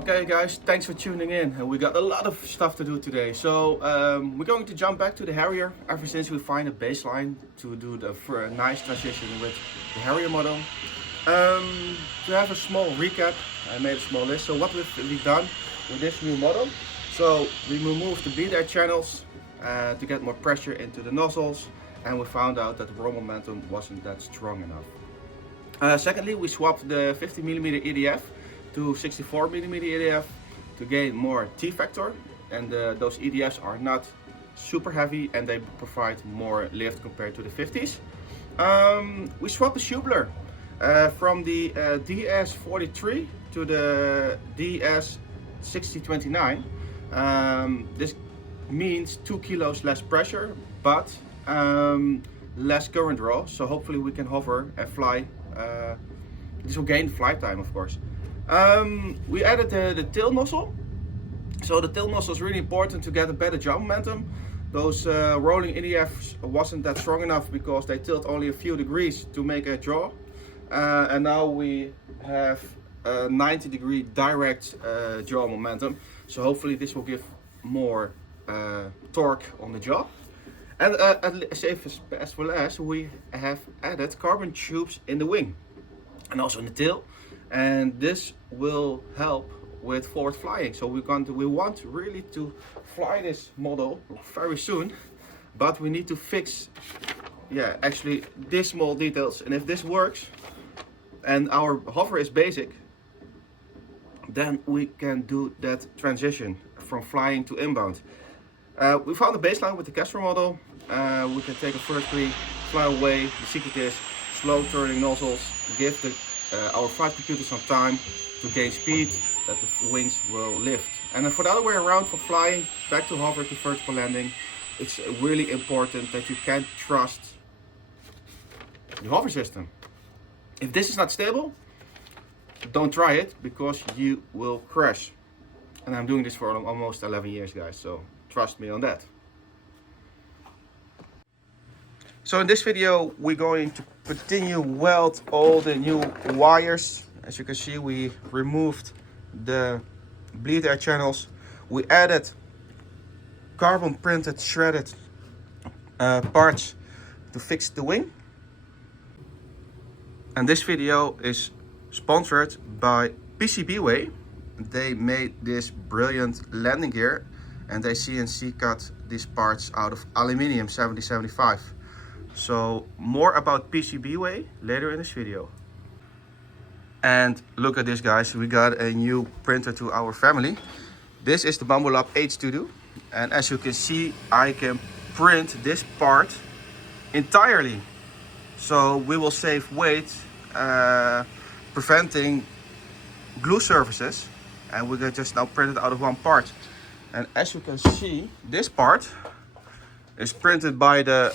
Okay guys, thanks for tuning in. We got a lot of stuff to do today. So we're going to jump back to the Harrier ever since we find a baseline to do for a nice transition with the Harrier model. To have a small recap, I made a small list. So what we've done with this new model. So we removed the bleed air channels to get more pressure into the nozzles, and we found out that the roll momentum wasn't that strong enough. Secondly, we swapped the 50mm EDF to 64mm EDF to gain more T-factor, and those EDFs are not super heavy and they provide more lift compared to the 50s. We swapped the tubular from the DS43 to the DS6029. This means 2 kilos less pressure, but less current draw, so hopefully we can hover and fly. This will gain flight time, of course. We added the tail nozzle. So the tail nozzle is really important to get a better jaw momentum. Those rolling EDFs wasn't that strong enough because they tilt only a few degrees to make a draw. And now we have a 90-degree direct jaw momentum. So hopefully this will give more torque on the jaw. And as well as we have added carbon tubes in the wing and also in the tail. And this will help with forward flying. So we want really to fly this model very soon, but we need to fix actually these small details. And if this works and our hover is basic, then we can do that transition from flying to inbound. We found a baseline with the Casper model. We can take it vertically, fly away. The secret is slow turning nozzles, give our flight computer some time to gain speed that the wings will lift. And then for the other way around, for flying back to hover to vertical landing, it's really important that you can trust the hover system. If this is not stable, don't try it because you will crash. And I'm doing this for almost 11 years, guys, so trust me on that. So in this video, we're going to continue weld all the new wires. As you can see, we removed the bleed air channels. We added carbon printed shredded parts to fix the wing. And this video is sponsored by PCBWay. They made this brilliant landing gear and they CNC cut these parts out of aluminium 7075. So more about PCBWay later in this video. And look at this, guys, we got a new printer to our family. This is the Bambulab H2, and as you can see, I can print this part entirely. So we will save weight, preventing glue surfaces, and we can just now print it out of one part. And as you can see, this part is printed by the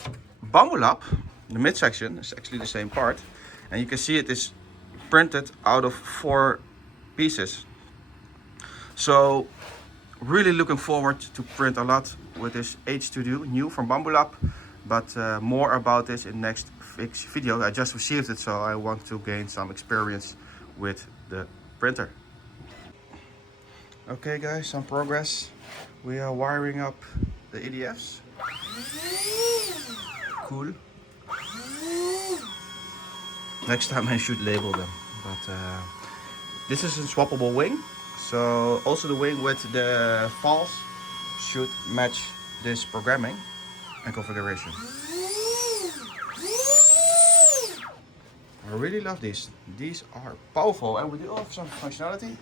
Bambulab. The midsection is actually the same part, and you can see it is printed out of 4 pieces. So really looking forward to print a lot with this H2 new from Bambulab, but more about this in next video. I just received it, so I want to gain some experience with the printer. Okay guys, some progress. We are wiring up the EDFs. Cool. Next time I should label them, but this is a swappable wing, so also the wing with the falls should match this programming and configuration. I really love these. These are powerful, and we do have some functionality.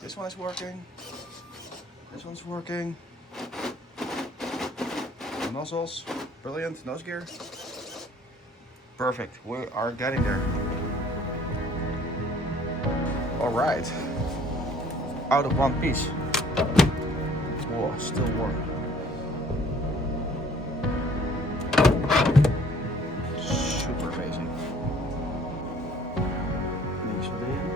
This one is working. This one's working. The nozzles, brilliant nose gear. Perfect, we are getting there. All right, out of one piece. Whoa, still warm. Super amazing. Niks erin.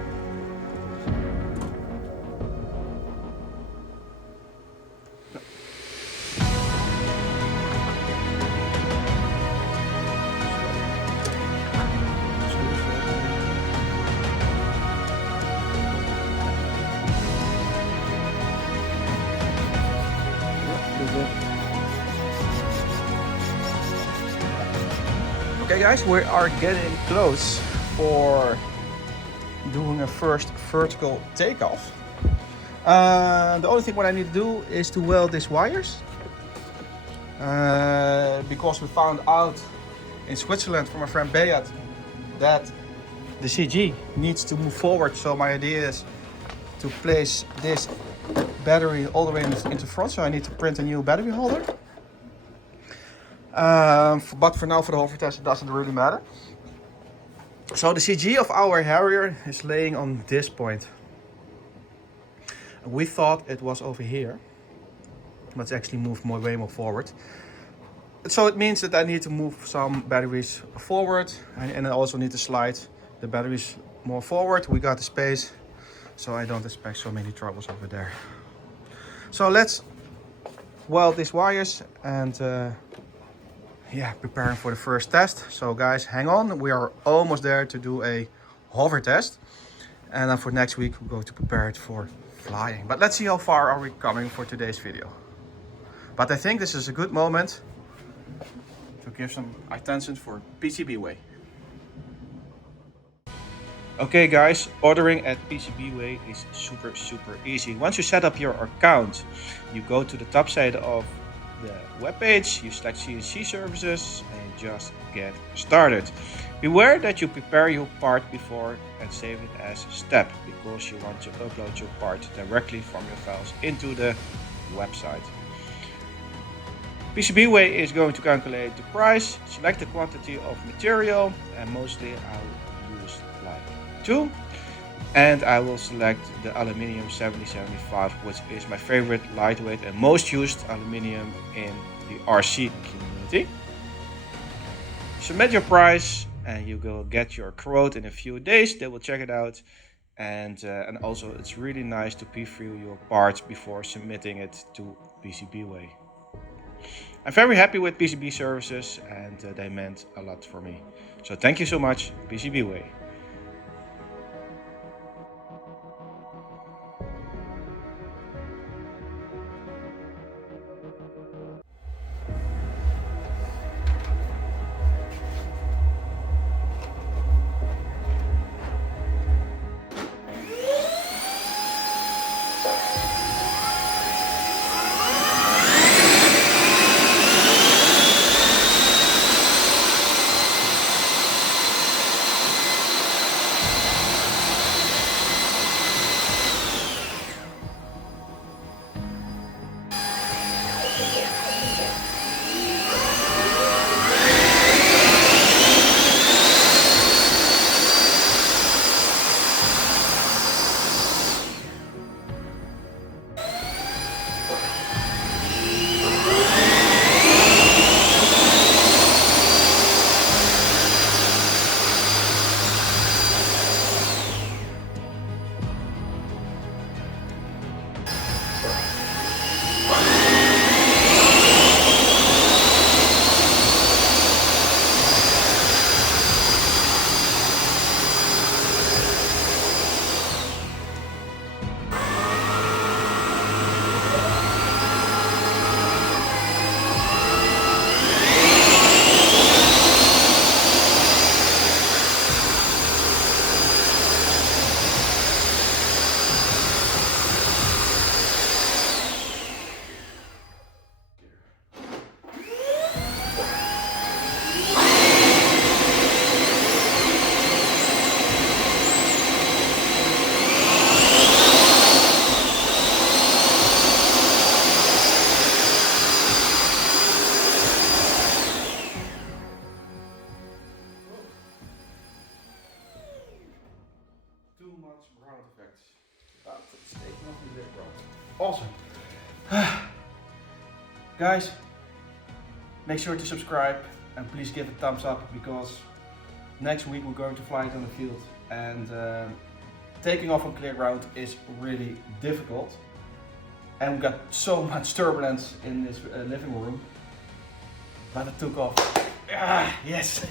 Okay guys, we are getting close for doing a first vertical takeoff. The only thing what I need to do is to weld these wires. Because we found out in Switzerland from my friend Beat that the CG needs to move forward. So my idea is to place this battery all the way into front. So I need to print a new battery holder. But for now, for the hover test, it doesn't really matter. So the CG of our Harrier is laying on this point. We thought it was over here, but it's actually moved way more forward. So it means that I need to move some batteries forward, and I also need to slide the batteries more forward. We got the space, so I don't expect so many troubles over there. So let's weld these wires and yeah, preparing for the first test. So guys, hang on, we are almost there to do a hover test, and then for next week we're going to prepare it for flying. But let's see how far are we coming for today's video. But I think this is a good moment to give some attention for PCBWay. Okay guys, ordering at PCBWay is super easy. Once you set up your account, you go to the top side of the webpage, you select CNC services and just get started. Beware that you prepare your part before and save it as a step, because you want to upload your part directly from your files into the website. PCBWay is going to calculate the price, select the quantity of material, and mostly I will use like 2. And I will select the aluminium 7075, which is my favorite lightweight and most used aluminium in the RC community. Submit your price and you will get your quote in a few days. They will check it out, and also it's really nice to preview your parts before submitting it to PCBWay. I'm very happy with PCB services, and they meant a lot for me. So thank you so much, PCBWay. Awesome. Guys, make sure to subscribe and please give a thumbs up, because next week we're going to fly it on the field, and taking off on clear ground is really difficult, and we got so much turbulence in this living room, but it took off. Yes.